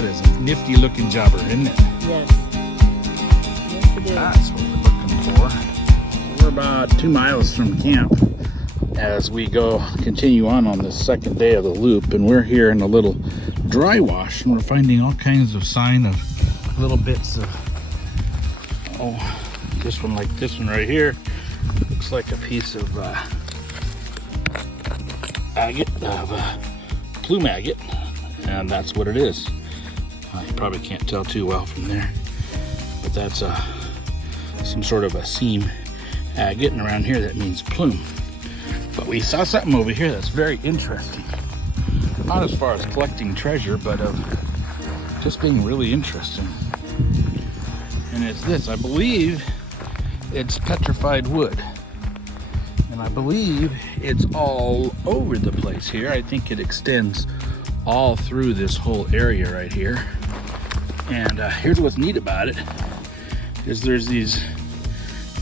That is a nifty looking jobber, isn't it? Yes. Yes, it is. That's what we're looking for. We're about 2 miles from camp as we continue on this second day of the loop, and we're here in a little dry wash, and we're finding all kinds of sign of little bits of, this one, like this one right here, looks like a piece of agate, plume agate, and that's what it is. You probably can't tell too well from there, but that's some sort of a seam agate, and around here that means plume. But we saw something over here that's very interesting. Not as far as collecting treasure, but of just being really interesting. And it's this. I believe it's petrified wood. And I believe it's all over the place here. I think it extends all through this whole area right here. And here's what's neat about it, is there's these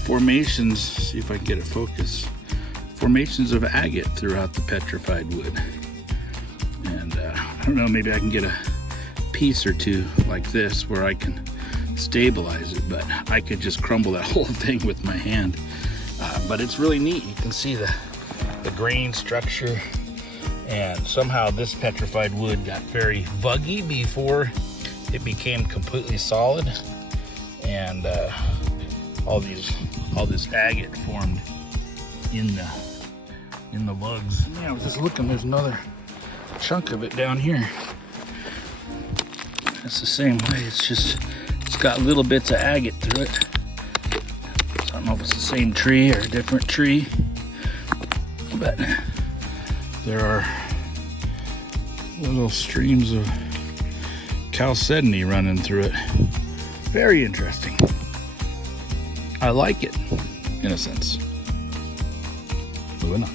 formations, see if I can get it focused, formations of agate throughout the petrified wood. And I don't know, maybe I can get a piece or two like this where I can stabilize it, but I could just crumble that whole thing with my hand. But it's really neat. You can see the grain structure, and somehow this petrified wood got very vuggy before it became completely solid, and all this agate formed in the lugs. Yeah, I was just looking, there's another chunk of it down here. It's the same way, it's got little bits of agate through it. So I don't know if it's the same tree or a different tree, but there are little streams of chalcedony running through it. Very interesting. I like it, in a sense. Moving on.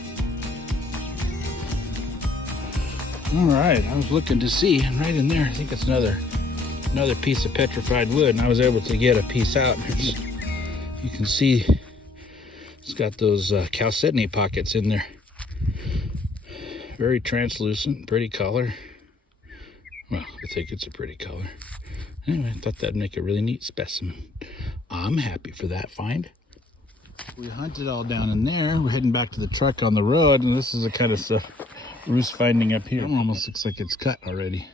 All right, I was looking to see, and right in there, I think it's another piece of petrified wood, and I was able to get a piece out. You can see it's got those chalcedony pockets in there. Very translucent, pretty color. Well, I think it's a pretty color. Anyway, I thought that'd make a really neat specimen. I'm happy for that find. We hunted all down in there. We're heading back to the truck on the road, and this is the kind of stuff Bruce finding up here. It almost looks like it's cut already.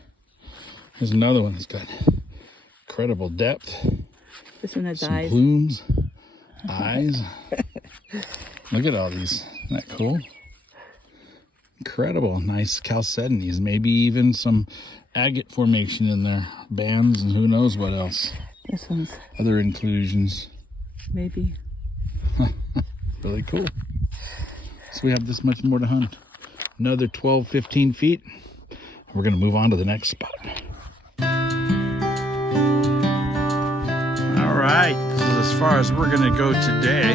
There's another one that's got incredible depth. This one has some eyes. Plumes, eyes. Look at all these. Isn't that cool? Incredible. Nice chalcedonies. Maybe even some agate formation in there. Bands and who knows what else. This one's other inclusions. maybe. Really cool. So we have this much more to hunt. Another 12, 15 feet. We're going to move on to the next spot. All right, this is as far as we're going to go today.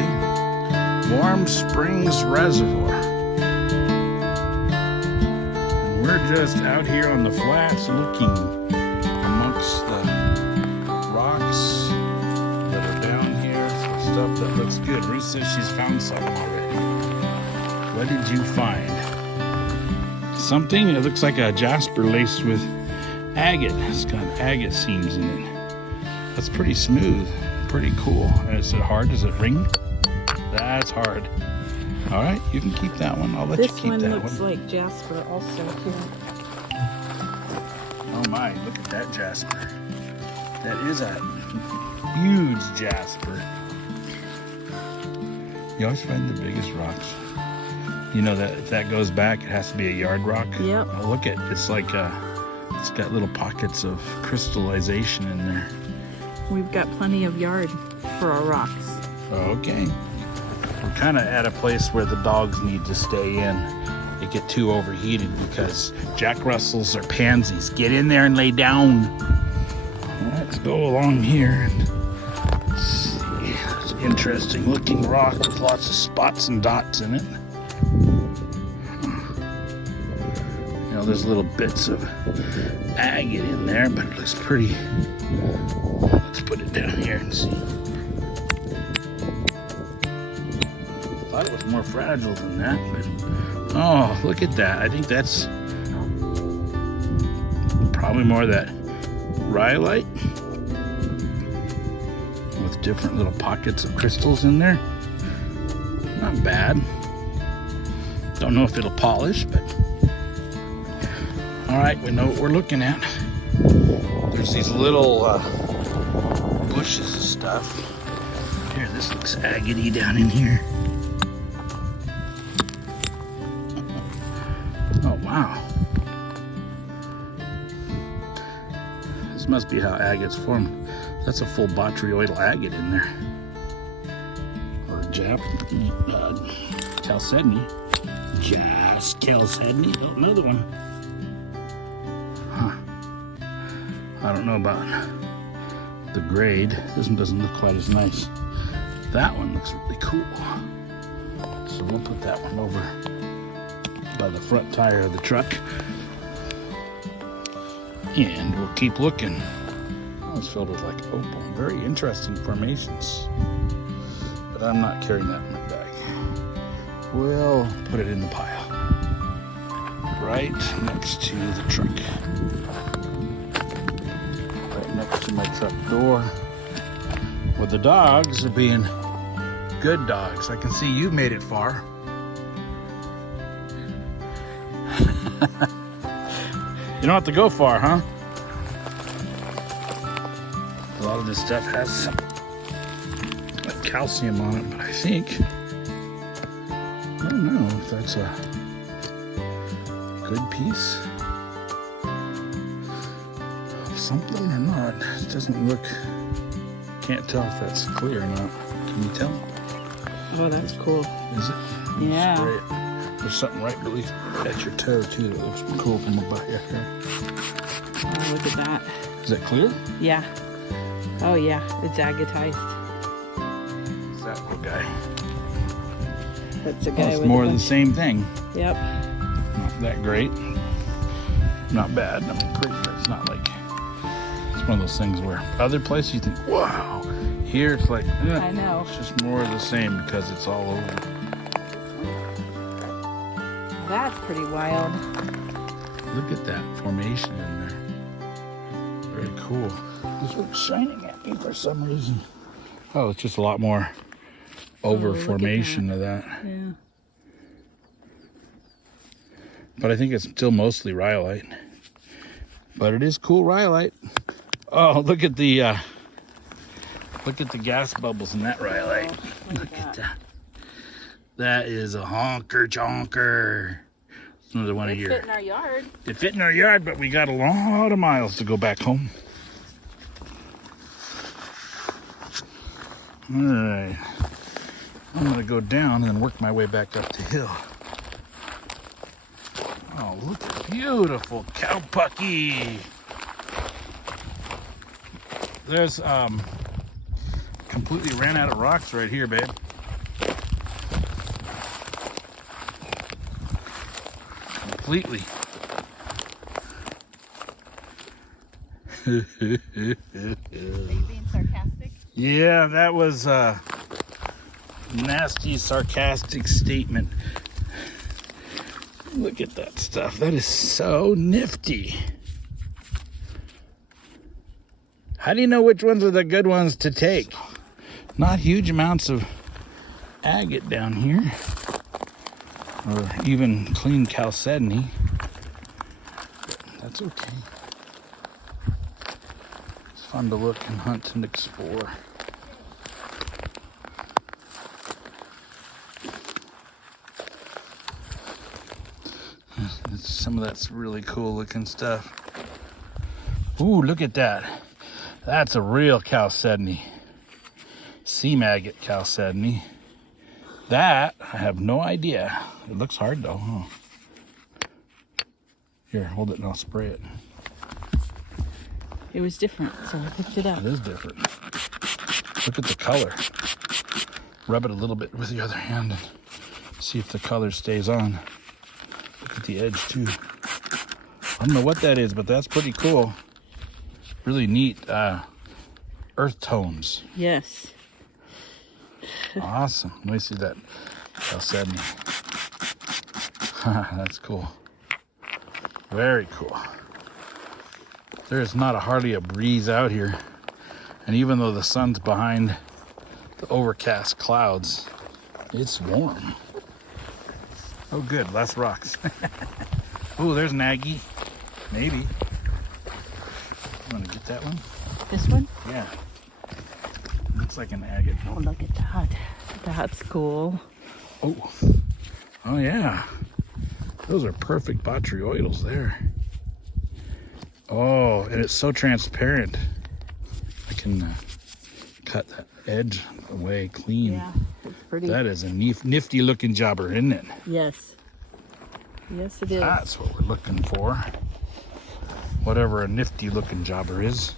Warm Springs Reservoir. And we're just out here on the flats looking amongst the rocks that are down here. Some stuff that looks good. Ruth says she's found something already. What did you find? Something, it looks like a jasper laced with agate. It's got agate seams in it. That's pretty smooth, pretty cool. And is it hard? Does it ring? That's hard. All right, you can keep that one. I'll let you keep that one. This one looks like jasper also too. Oh my, look at that jasper. That is a huge jasper. You always find the biggest rocks. You know that if that goes back, it has to be a yard rock. Yep. Oh, look at it's like it's got little pockets of crystallization in there. We've got plenty of yard for our rocks. Okay. We're kind of at a place where the dogs need to stay in. They get too overheated because Jack Russells are pansies. Get in there and lay down. Let's go along here and see. It's an interesting looking rock with lots of spots and dots in it. You know, there's little bits of agate in there, but it looks pretty. Let's put it down here and see. I thought it was more fragile than that, but oh, look at that. I think that's probably more of that rhyolite with different little pockets of crystals in there. Not bad. Don't know if it'll polish, but all right, we know what we're looking at. There's these little bushes of stuff. Here, this looks agate-y down in here. Oh, wow. This must be how agates form. That's a full botryoidal agate in there. Or chalcedony. Just chalcedony. Oh, another one. Huh. I don't know about the grade. This one doesn't look quite as nice. That one looks really cool. So we'll put that one over by the front tire of the truck. And we'll keep looking. Oh, it's filled with like opal. Very interesting formations. But I'm not carrying that in my bag. We'll put it in the pile. Right next to the truck. Right next to my truck door. Well, the dogs are being good dogs. I can see you made it far. You don't have to go far, huh? A lot of this stuff has some calcium on it, but I think, I don't know if that's a good piece of something or not. It doesn't look, can't tell if that's clear or not. Can you tell? Oh, that's cool. Is it? Yeah. Spray it. There's something right beneath at your toe too that looks cool from above here. Oh, look at that. Is that clear? Yeah. Oh yeah, it's agatized. Is that little guy? That's a Oh, guy it's with more a of the bunch. same thing. Yep. Not that great. Not bad. I mean, pretty, but it's not like, it's one of those things where other places you think, wow. Here it's like, I know. it's just more of the same because it's all over. That's pretty wild. Look at that formation in there. Very cool. This looks shining at me for some reason. Oh, it's just a lot more over formation of that. Yeah. But I think it's still mostly rhyolite. But it is cool rhyolite. Oh, look at the gas bubbles in that rhyolite. Look at that. That is a honker chonker. It's another one of your. It fit in our yard. It fit in our yard, but we got a lot of miles to go back home. All right. I'm gonna go down and then work my way back up the hill. Oh, look at beautiful cowpucky. There's completely ran out of rocks right here, babe. Completely. Are you being sarcastic? Yeah, that was a nasty, sarcastic statement. Look at that stuff. That is so nifty. How do you know which ones are the good ones to take? Not huge amounts of agate down here. Or even clean chalcedony. That's okay. It's fun to look and hunt and explore. Some of that's really cool looking stuff. Ooh, look at that. That's a real chalcedony. Sea maggot chalcedony. That, I have no idea. It looks hard though, huh? Here, hold it and I'll spray it. It was different, so I picked it up. It is different. Look at the color. Rub it a little bit with the other hand and see if the color stays on. Look at the edge too. I don't know what that is, but that's pretty cool. Really neat earth tones. Yes. Awesome. Let me see that chalcedony. That's cool. Very cool. There's not hardly a breeze out here. And even though the sun's behind the overcast clouds, it's warm. Oh good, less rocks. Oh, there's an Aggie. Maybe. You wanna get that one? This one? Yeah. Looks like an agate. Oh, look at that. That's cool. Oh. Oh yeah. Those are perfect botryoidals there. Oh, and it's so transparent. I can cut that edge away clean. Yeah, it's pretty. That is a nifty looking jobber, isn't it? Yes. Yes, it is. That's what we're looking for. Whatever a nifty looking jobber is.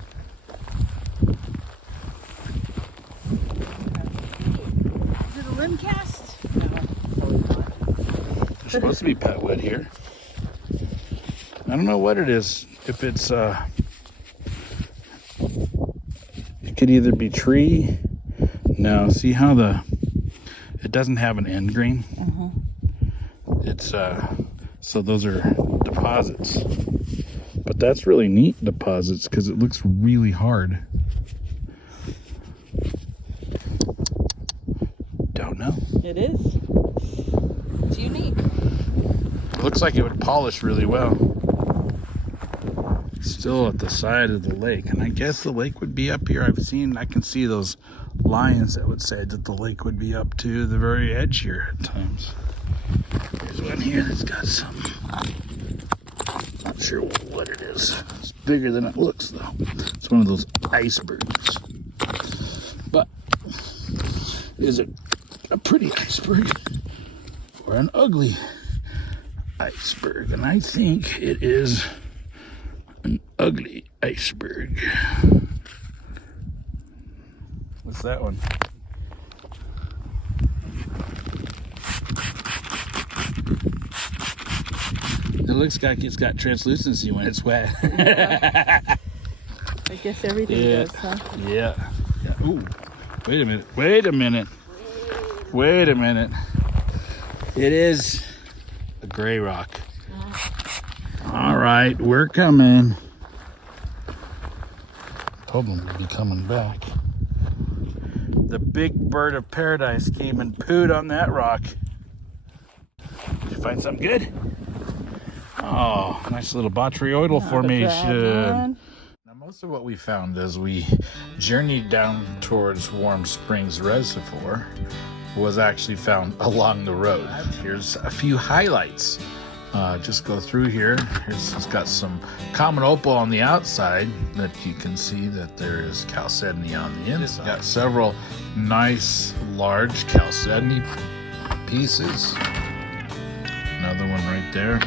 Is it a limb cast? No, probably not. There's supposed to be pet wood here. I don't know what it is. If it's it could either be tree. No, see how it doesn't have an end grain. It's so those are deposits. But that's really neat deposits because it looks really hard. Don't know. It is. It's unique. It looks like it would polish really well. Still at the side of the lake, and I guess the lake would be up here. I can see those lines that would say that the lake would be up to the very edge here at times. There's one here that's got something. Not sure what it is. It's bigger than it looks though. It's one of those icebergs. But is it a pretty iceberg or an ugly iceberg? And I think it is an ugly iceberg. What's that one? It looks like it's got translucency when it's wet. I guess everything does, huh? Yeah. Ooh. Wait a minute. Wait a minute. Wait a minute. It is a gray rock. All right, we're coming. Told them we'd be coming back. The big bird of paradise came and pooed on that rock. Did you find something good? Oh, nice little botryoidal formation. Now, most of what we found as we journeyed down towards Warm Springs Reservoir was actually found along the road. Here's a few highlights. Just go through here. It's got some common opal on the outside that you can see that there is chalcedony on the inside. It's got several nice large chalcedony pieces. Another one right there.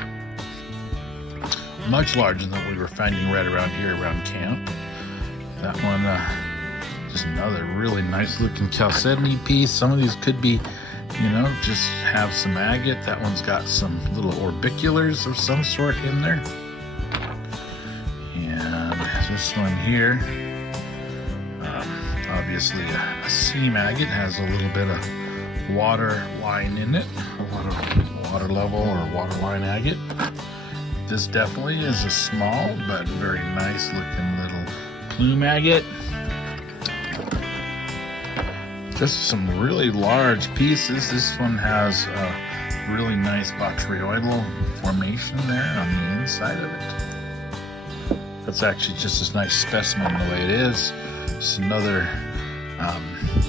Much larger than we were finding right around here around camp. That one, just another really nice looking chalcedony piece. Some of these could be, just have some agate. That one's got some little orbiculars of some sort in there. And this one here, obviously a seam agate, has a little bit of water line in it, water level or water line agate. This definitely is a small but very nice looking little plume agate. Just some really large pieces. This one has a really nice botryoidal formation there on the inside of it. That's actually just a nice specimen the way it is. Just another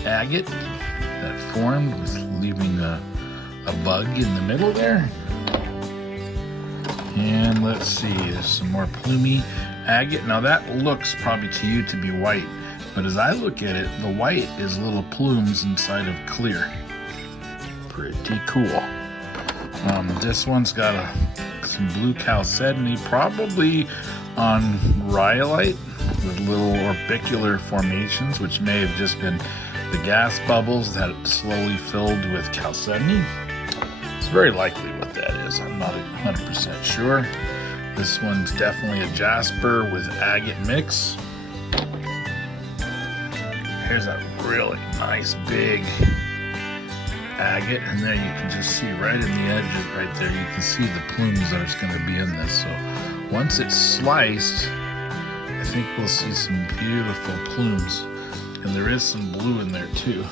agate that formed, leaving a bug in the middle there. And let's see, there's some more plumy agate. Now that looks probably to you to be white, but as I look at it, the white is little plumes inside of clear. Pretty cool. This one's got some blue chalcedony, probably on rhyolite, with little orbicular formations, which may have just been the gas bubbles that slowly filled with chalcedony. It's very likely what that is. I'm not 100% sure. This one's definitely a jasper with agate mix. Here's a really nice big agate, and there you can just see right in the edges right there, you can see the plumes that are going to be in this. So once it's sliced, think we'll see some beautiful plumes. And there is some blue in there too.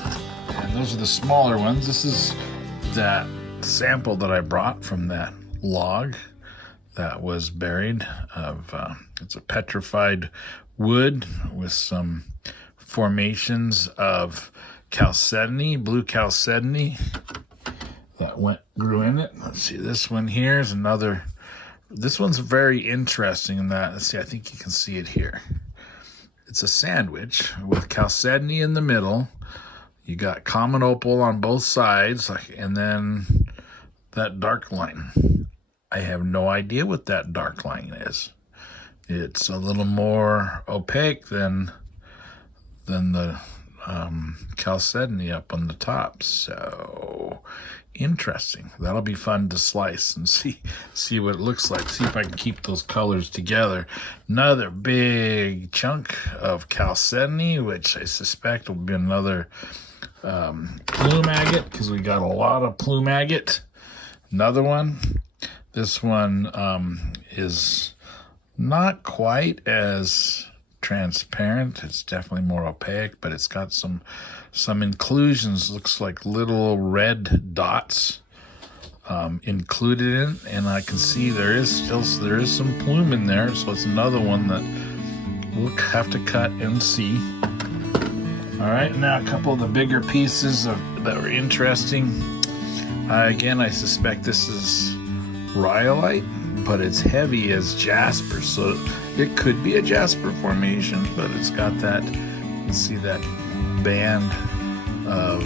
And those are the smaller ones. This is that sample that I brought from that log that was buried of, it's a petrified wood with some formations of chalcedony, blue chalcedony that grew in it. Let's see, this one here is another. This one's very interesting in that, let's see, I think you can see it here. It's a sandwich with chalcedony in the middle. You got common opal on both sides, and then that dark line. I have no idea what that dark line is. It's a little more opaque than the chalcedony up on the top. So interesting. That'll be fun to slice and see what it looks like. See if I can keep those colors together. Another big chunk of chalcedony, which I suspect will be another plume agate, because we got a lot of plume agate. Another one. This one is not quite as transparent. It's definitely more opaque, but it's got some inclusions. Looks like little red dots included in it, and I can see there is some plume in there. So it's another one that we'll have to cut and see. All right, now a couple of the bigger pieces that were interesting. Again, I suspect this is rhyolite, but it's heavy as jasper, so it could be a jasper formation, but it's got that, you can see that band of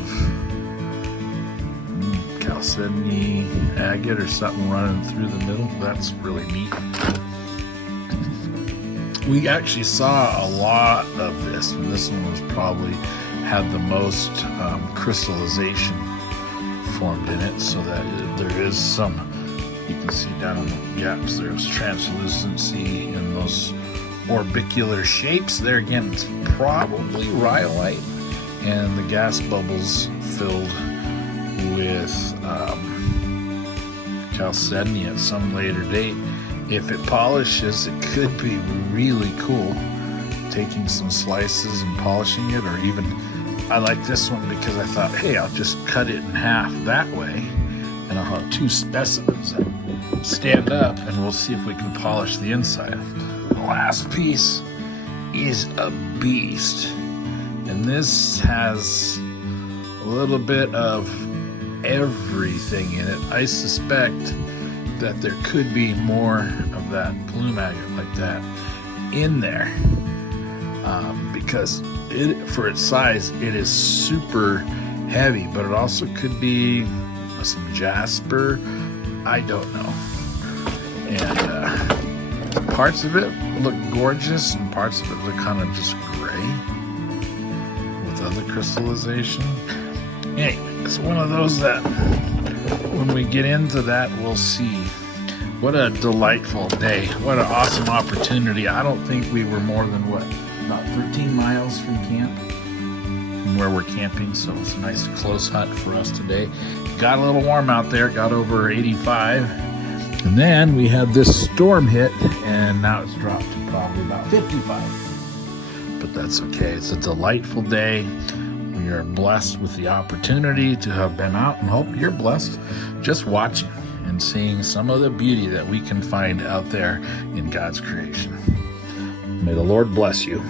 chalcedony agate or something running through the middle. That's really neat. We actually saw a lot of this, and this one was probably had the most crystallization formed in it, so that there is some, you can see down in the gaps, there's translucency in those orbicular shapes. There again, it's probably rhyolite, and the gas bubbles filled with chalcedony at some later date. If it polishes, it could be really cool, taking some slices and polishing it, or even, I like this one because I thought, hey, I'll just cut it in half that way, and I'll have two specimens that stand up, and we'll see if we can polish the inside. The last piece is a beast, and this has a little bit of everything in it. I suspect that there could be more of that plume agate like that in there, because for its size, it is super heavy, but it also could be some jasper. I don't know. And parts of it look gorgeous, and parts of it look kind of just gray with other crystallization. Anyway, it's one of those that when we get into that, we'll see. What a delightful day. What an awesome opportunity. I don't think we were more than, about 13 miles from camp, from where we're camping, so it's a nice close hunt for us today. Got a little warm out there, got over 85, and then we had this storm hit, and now it's dropped to probably about 55. But that's okay. It's a delightful day. We are blessed with the opportunity to have been out, and hope you're blessed just watching and seeing some of the beauty that we can find out there in God's creation. May the Lord bless you.